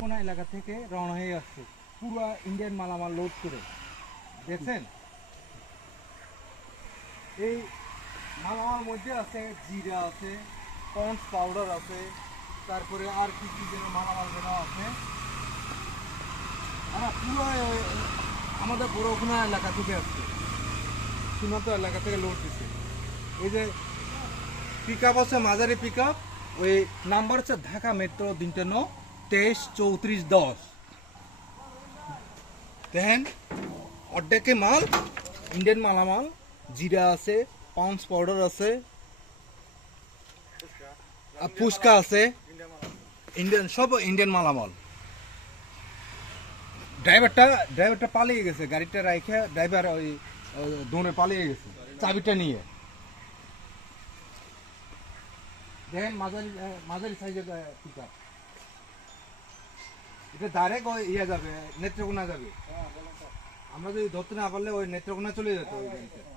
কোনো এলাকা থেকে রওনা হয়ে আসছে পুরো ইন্ডিয়ান মালামাল লোড করে, দেখছেন? এই মালামাল মধ্যে আছে জিরা আছে, পন্ডস পাউডার আছে, তারপরে আর কি কি যেন মালামাল যেন আছে। পুরো আমাদের বড়খোনা এলাকা থেকে আসছে, সীমান্ত এলাকা থেকে লোড দিচ্ছে। এই যে পিক আপ আছে, মাঝারি পিক আপ, ওই নাম্বার হচ্ছে ঢাকা মেট্রো 53-34-10। দেখেন অর্ধেকে মাল ইন্ডিয়ান মালামাল, জিরা আছে, পাউন্স পাউডার আছে, আর ফুচকা আছে, ইন্ডিয়ান সব ইন্ডিয়ান মালামাল। ড্রাইভারটা পালিয়ে গেছে, গাড়িটা রাইখে ড্রাইভার ওই দৌড়ে পালিয়ে গেছে চাবিটা নিয়ে। দেখেন মাঝারি সাইজের পিক আপ, এটা ডাইরেক্ট ওই ইয়ে যাবে, নেত্রকোনা যাবে। আমরা যদি ধরতে না পারলে ওই নেত্রকোনা চলে যেত ওই গাড়িতে।